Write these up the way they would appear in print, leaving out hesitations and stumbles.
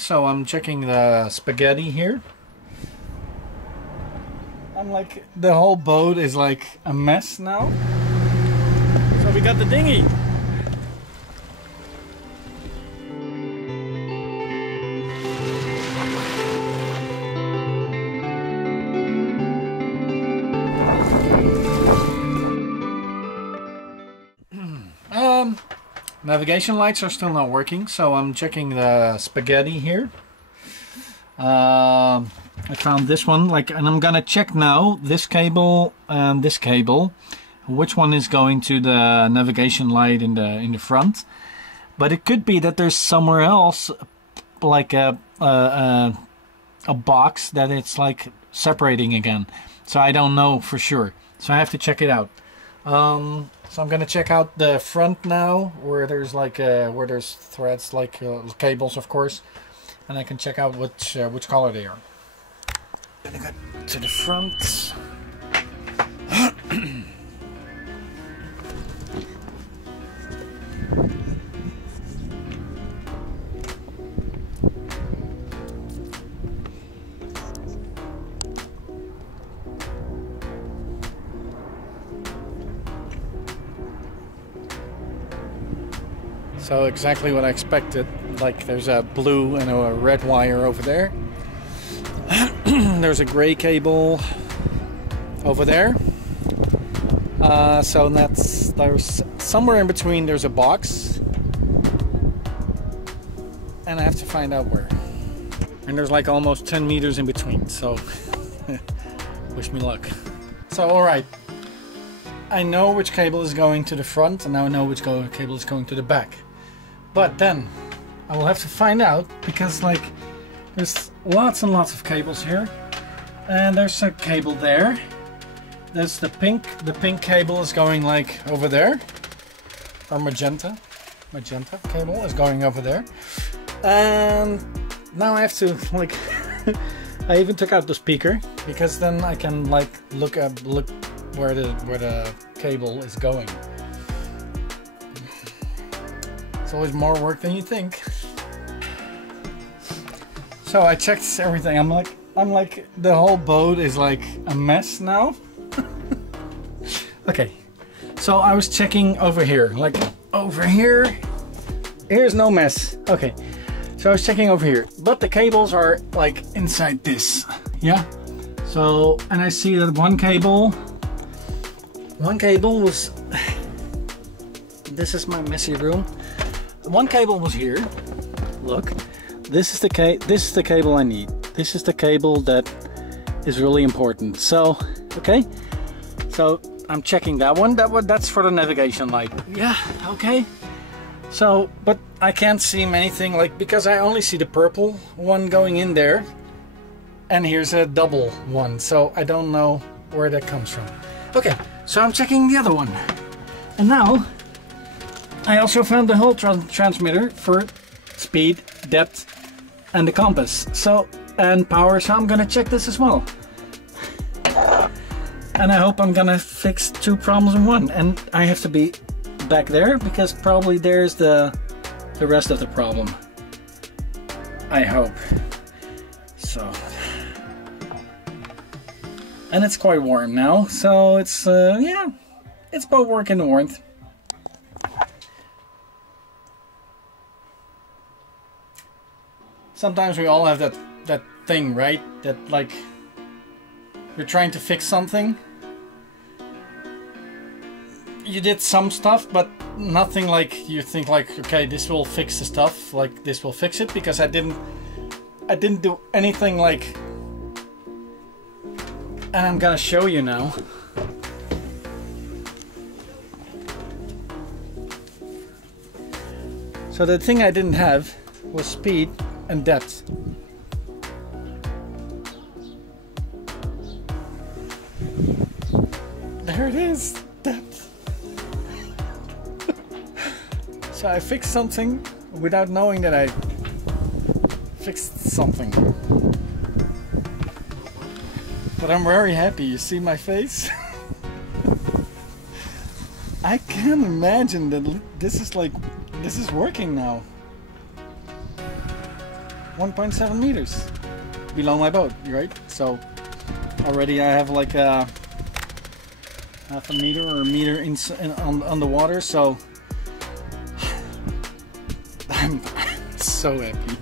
so I'm checking the spaghetti here. I'm like, the whole boat is like a mess now. So we got the dinghy. Navigation lights are still not working, so I'm checking the spaghetti here. I found this one, and I'm gonna check now this cable and this cable, which one is going to the navigation light in the front. But it could be that there's somewhere else, like a box that it's like separating again. So I don't know for sure. So I have to check it out. So I'm gonna check out the front now, where there's where there's threads, cables, of course, and I can check out which color they are. Gonna go to the front. So exactly what I expected, like there's a blue and a red wire over there. There's a gray cable over there. So there's somewhere in between there's a box. And I have to find out where. And there's like almost 10 meters in between, so wish me luck. So alright, I know which cable is going to the front and now I know which cable is going to the back. But then I will have to find out, because there's lots and lots of cables here, and there's a cable there. There's the pink cable is going over there, or magenta cable is going over there. And now I have to I even took out the speaker, because then I can look where the cable is going. It's always more work than you think. So I checked everything. I'm like the whole boat is like a mess now. Okay, so I was checking over here, over here. Here's no mess. Okay, so I was checking over here, but the cables are inside this. Yeah. So, and I see that one cable was. This is my messy room. One cable was here. Look, this is the cable I need. This is the cable that is really important. So, okay. So I'm checking that one. That's for the navigation light. Yeah. Okay. So, but I can't see anything because I only see the purple one going in there, and here's a double one. So I don't know where that comes from. Okay. So I'm checking the other one, and now. I also found the whole transmitter for speed, depth, and the compass. And power, so I'm gonna check this as well. And I hope I'm gonna fix two problems in one. And I have to be back there, because probably there's the rest of the problem. I hope. So. And it's quite warm now, so it's, yeah, it's both work in the warmth. Sometimes we all have that thing, right? That you're trying to fix something. You did some stuff, but nothing you think okay, this will fix the stuff. This will fix it, because I didn't do anything and I'm gonna show you now. So the thing I didn't have was speed and depth. There it is, depth. So I fixed something without knowing that I fixed something. But I'm very happy. You see my face? I can't imagine that this is working now. 1.7 meters below my boat, right? So already I have like a half a meter or a meter on the water, so I'm so happy.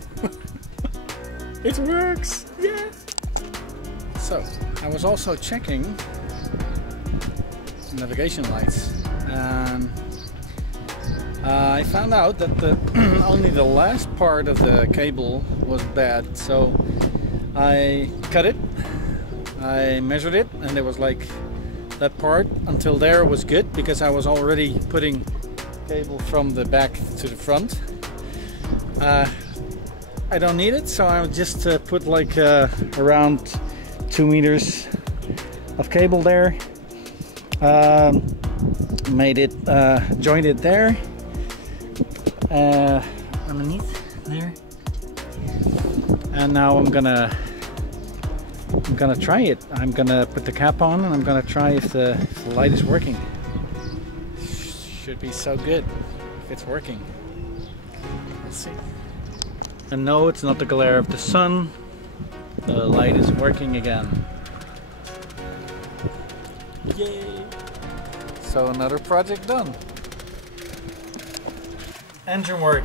It works! Yeah! So, I was also checking navigation lights, and I found out that only the last part of the cable was bad, so I cut it, I measured it, and there was like that part until there was good, because I was already putting cable from the back to the front. I don't need it, so I just put like around 2 meters of cable there. Made it, joined it there, underneath there, and now I'm gonna try it. I'm gonna put the cap on and I'm gonna try if the light is working. Should be so good if it's working. Let's see. And no, it's not the glare of the sun. The light is working again. Yay! So another project done. Engine work.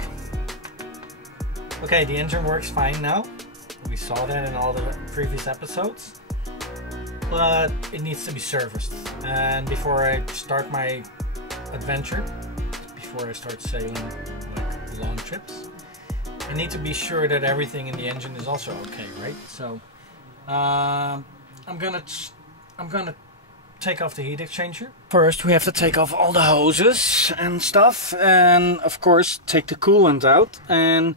Okay, the engine works fine now. We saw that in all the previous episodes. But it needs to be serviced. And before I start my adventure, before I start sailing like long trips, I need to be sure that everything in the engine is also okay, right? So I'm gonna take off the heat exchanger. First we have to take off all the hoses and stuff, and of course take the coolant out. And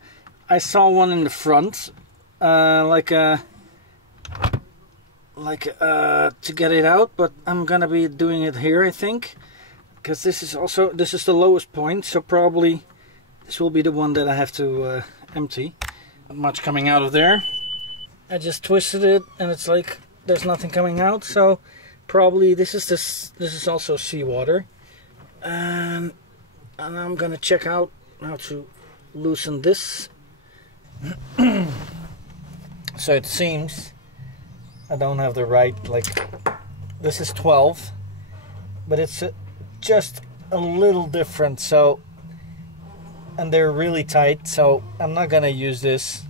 I saw one in the front, to get it out, but I'm gonna be doing it here, I think, because this is the lowest point, so probably this will be the one that I have to empty. Not much coming out of there. I just twisted it and it's like there's nothing coming out, so probably this is also seawater. And I'm gonna check out how to loosen this. So it seems I don't have the right, like, this is 12, but it's just a little different, so, and they're really tight, so I'm not gonna use this.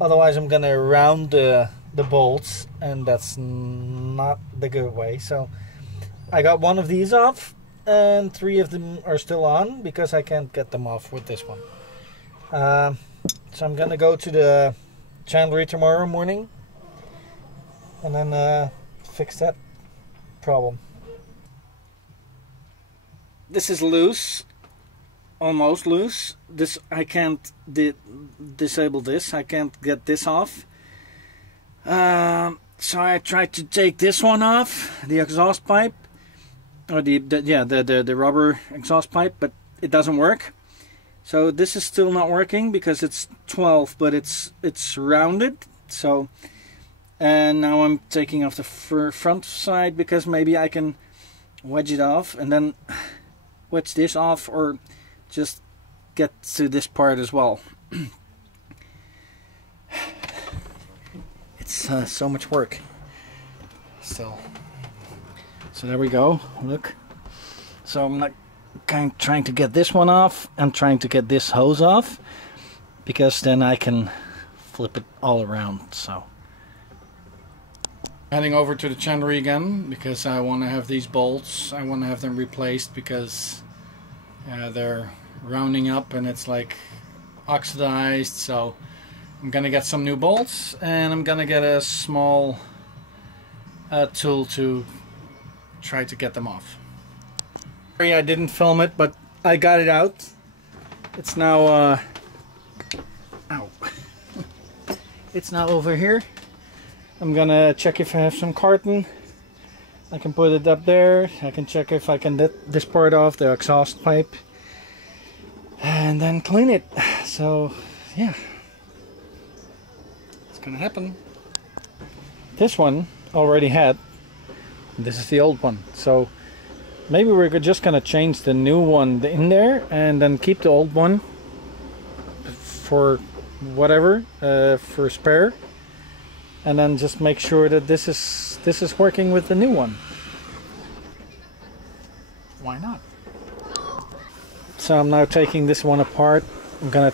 Otherwise I'm gonna round the bolts, and that's not the good way. So I got one of these off, and 3 of them are still on because I can't get them off with this one. So I'm gonna go to the chandlery tomorrow morning and then fix that problem. This is loose, almost loose. This I can't disable this. I can't get this off. So I tried to take this one off, the exhaust pipe, or the rubber exhaust pipe, but it doesn't work. So this is still not working because it's 12, but it's rounded. So, and now I'm taking off the front side because maybe I can wedge it off and then wedge this off, or just get to this part as well. It's so much work still. So there we go, look. So I'm not trying to get this one off and trying to get this hose off, because then I can flip it all around. So heading over to the chandlery again because I want to have these bolts, I want to have them replaced because they're rounding up and it's like oxidized. So I'm gonna get some new bolts, and I'm gonna get a small tool to try to get them off. Sorry I didn't film it, but I got it out. It's now ow. It's now over here. I'm gonna check if I have some carton. I can put it up there. I can check if I can get this part off, the exhaust pipe, and then clean it. So yeah, it's gonna happen. This one already had, this is the old one, so maybe we're just gonna change the new one in there and then keep the old one for whatever for spare, and then just make sure that this is working with the new one. Why not? So I'm now taking this one apart. I'm gonna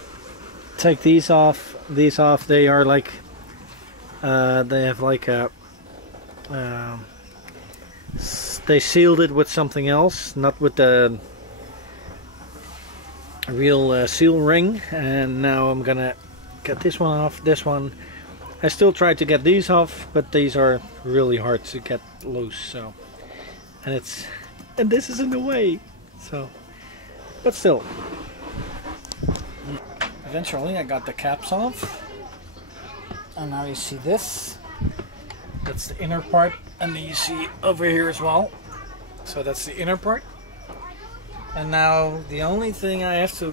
take these off. These off. They are like they have like a they sealed it with something else, not with the real seal ring. And now I'm gonna get this one off. This one, I still try to get these off, but these are really hard to get loose. So, and this is in the way. So, but still, eventually I got the caps off, and now you see this. That's the inner part, and then you see over here as well. So that's the inner part. And now the only thing I have to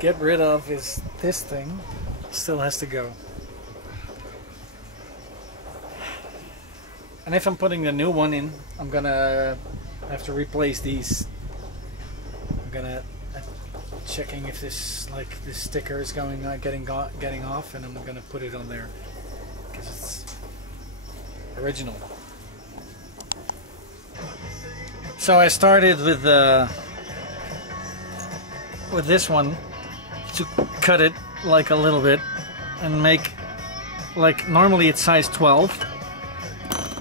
get rid of is this thing. Still has to go. And if I'm putting the new one in, I'm gonna have to replace these. I'm gonna checking if this sticker is getting off, and I'm gonna put it on there because it's original. So I started with this one to cut it like a little bit and make, like, normally it's size 12.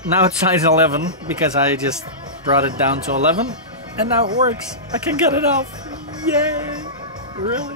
Now it's size 11 because I just brought it down to 11, and now it works. I can get it off. Yay! Really?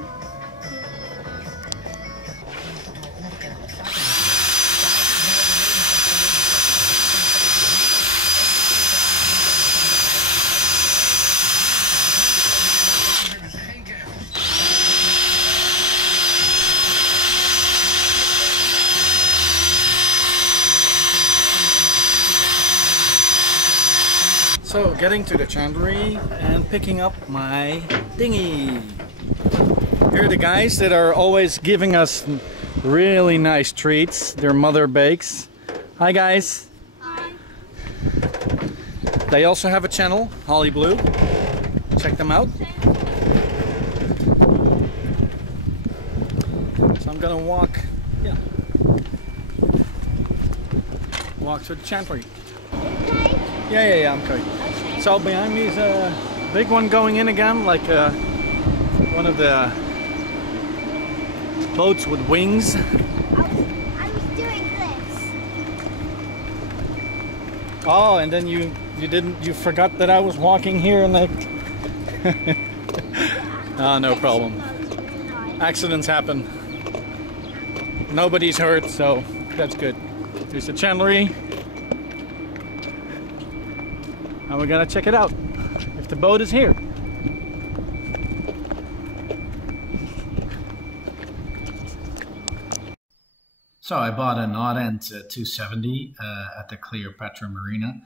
So, getting to the chandlery and picking up my dinghy. Here are the guys that are always giving us really nice treats. Their mother bakes. Hi guys. Hi. They also have a channel, Holly Blue. Check them out. So I'm gonna walk to the chandlery. Yeah, I'm okay. So behind me is a big one going in again, like one of the boats with wings. I was doing this. Oh, and then you forgot that I was walking here, and like oh, no problem. Accidents happen. Nobody's hurt, so that's good. Here's the chandlery. And we're gonna check it out if the boat is here. So I bought an odd end 270 at the Cleopatra Marina,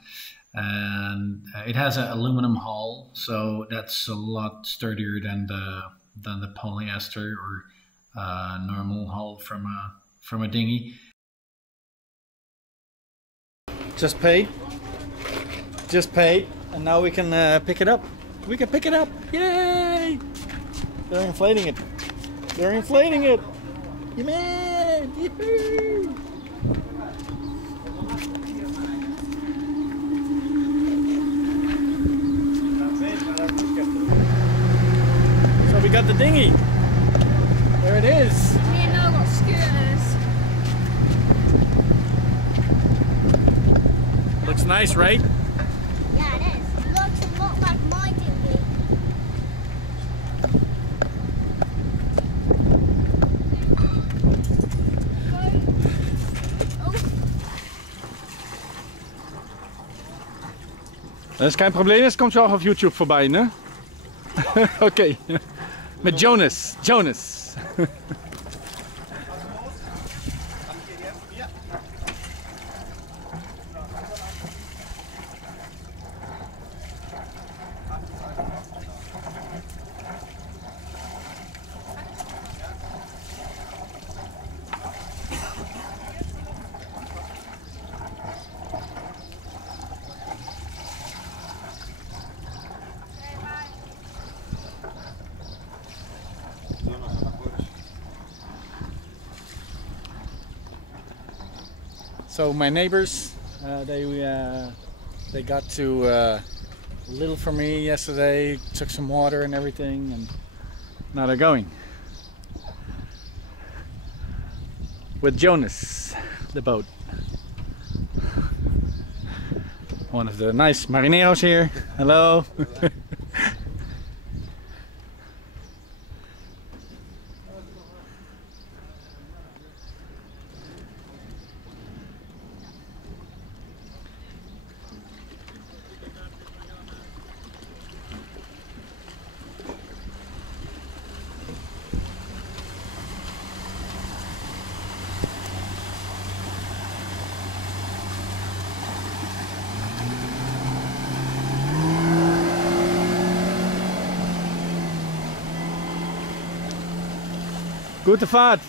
and it has an aluminum hull, so that's a lot sturdier than the polyester or normal hull from a dinghy. Just paid, and now we can pick it up. We can pick it up! Yay! They're inflating it. They're inflating it. Yeah, man! Yee-hoo! So we got the dinghy. There it is. Me and Noah got scooters. Looks nice, right? Yeah, it is. It looks a lot like my dinghy. Dat is geen probleem, het komt wel op YouTube voorbij, ne? Oké. Met Jonas. So my neighbors, they got to a little for me yesterday, took some water and everything, and now they're going. With Jonas, the boat. One of the nice marineros here. Hello. Gute Fahrt!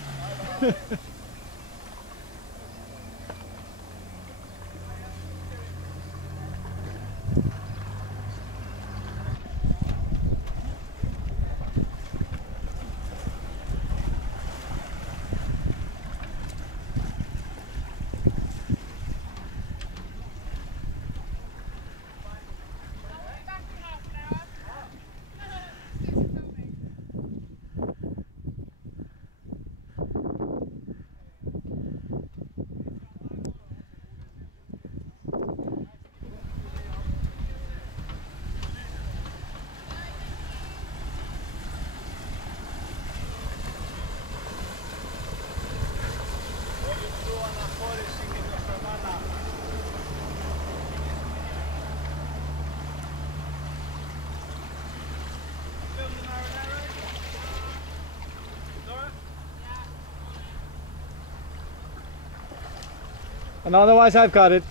And otherwise I've got it.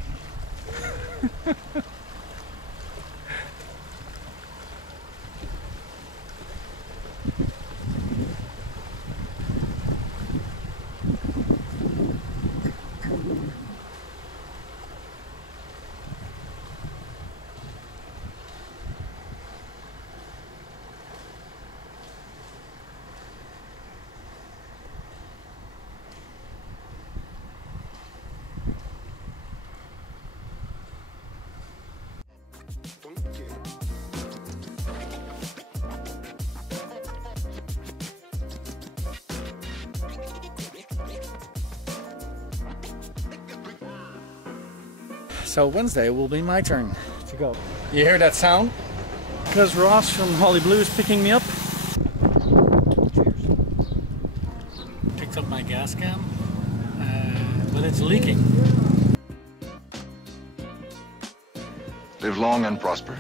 So Wednesday will be my turn to go. You hear that sound? Because Ross from Holly Blue is picking me up. Cheers. Picked up my gas can, but it's leaking. Live long and prosper.